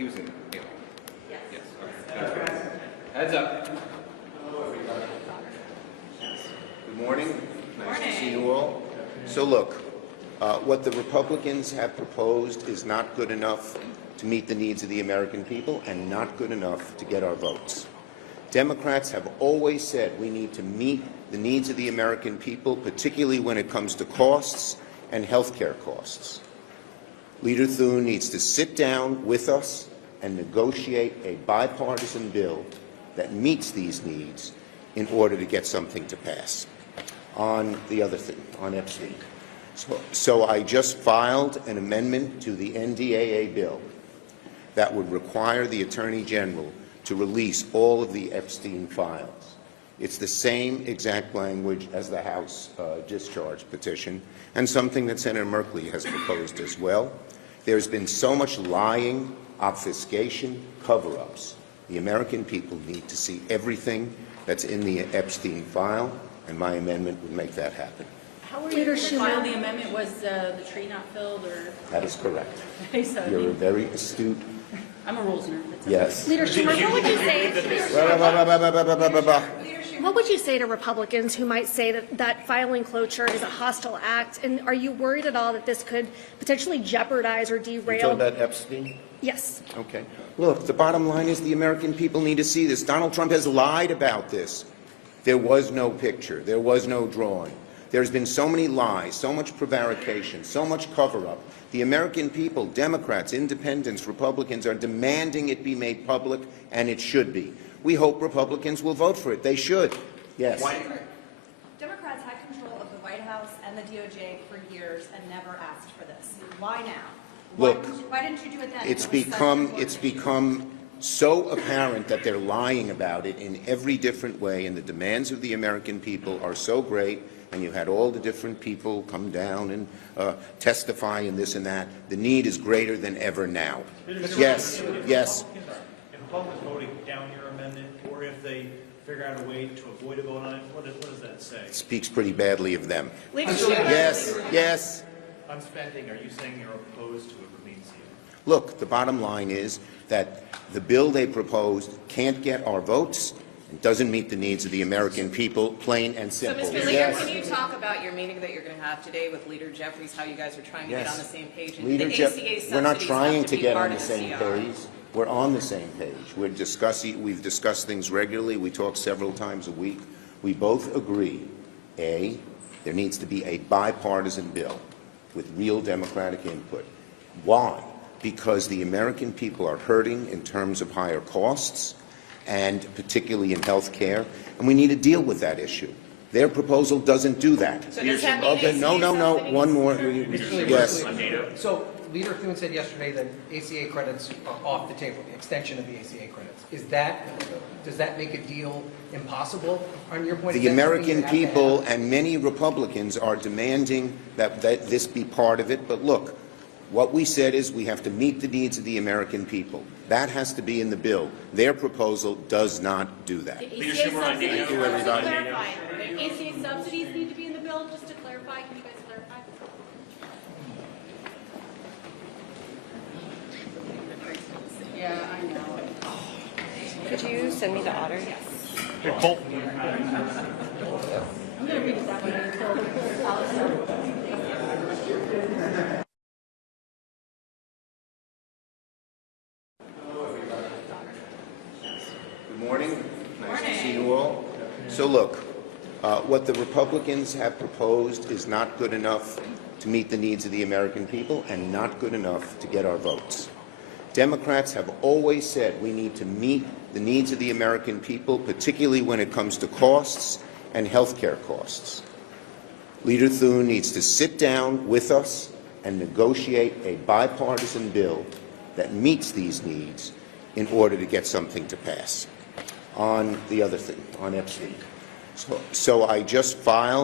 he was in. Yeah. Yes. Okay. Heads up. Good morning. Nice to see you all. So look, what the Republicans have proposed is not good enough to meet the needs of the American people and not good enough to get our votes. Democrats have always said we need to meet the needs of the American people, particularly when it comes to costs and health care costs. Leader Thune needs to sit down with us and negotiate a bipartisan bill that meets these needs in order to get something to pass. On the other thing, on Epstein. So I just filed an amendment to the NDAA bill that would require the Attorney General to release all of the Epstein files. It's the same exact language as the House discharge petition, and something that Senator Merkley has proposed as well. There's been so much lying, obfuscation, cover-ups. The American people need to see everything that's in the Epstein file, and my amendment would make that happen. How were you able to file the amendment? Was the tree not filled, or? That is correct. So You're a very astute. I'm a rules nerd. Yes. Leader Schumer, what would you say? What would you say to Republicans who might say that filing cloture is a hostile act? And are you worried at all that this could potentially jeopardize or derail? You're talking about Epstein? Yes. Okay. Look, the bottom line is the American people need to see this. Donald Trump has lied about this. There was no picture. There was no drawing. There's been so many lies, so much prevarication, so much cover-up. The American people, Democrats, Independents, Republicans, are demanding it be made public, and it should be. We hope Republicans will vote for it. They should. Yes. Why? Democrats had control of the White House and the DOJ for years and never asked for this. Why now? Look, why didn't you do it then? It's become so apparent that they're lying about it in every different way, and the demands of the American people are so great, and you had all the different people come down and testify and this and that. The need is greater than ever now. Yes, yes. If Republicans voting down your amendment, or if they figure out a way to avoid a vote on it, what does that say? It speaks pretty badly of them. Yes, yes. On spending, are you saying you're opposed to a clean seal? Look, the bottom line is that the bill they proposed can't get our votes. It doesn't meet the needs of the American people, plain and simple. So, Mr. Leader, can you talk about your meeting that you're going to have today with Leader Jeffries, how you guys are trying to get on the same page? And Leader the ACA we're not subsidies trying have to be get part on the of same CR. page. We're on the same page. We've discussed things regularly. We talk several times a week. We both agree, A, there needs to be a bipartisan bill with real Democratic input. Why? Because the American people are hurting in terms of higher costs, and particularly in health care, and we need to deal with that issue. Their proposal doesn't do that. So does that mean okay, no, one more. Yes. So Leader Thune said yesterday that ACA credits are off the table, the extension of the ACA credits. Does that make a deal impossible on your point? The American people and many Republicans are demanding that this be part of it, but look, what we said is we have to meet the needs of the American people. That has to be in the bill. Their proposal does not do that. Leader Schumer, thank you, everybody. The ACA subsidies need to be in the bill, just to clarify. Can you guys clarify? Yeah, I know. Could you send me the order? Yes. I'm going to read it that way until Good morning. Nice to see you all. So look, what the Republicans have proposed is not good enough to meet the needs of the American people and not good enough to get our votes. Democrats have always said we need to meet the needs of the American people, particularly when it comes to costs and health care costs. Leader Thune needs to sit down with us and negotiate a bipartisan bill that meets these needs in order to get something to pass. On the other thing, on Epstein. So I just filed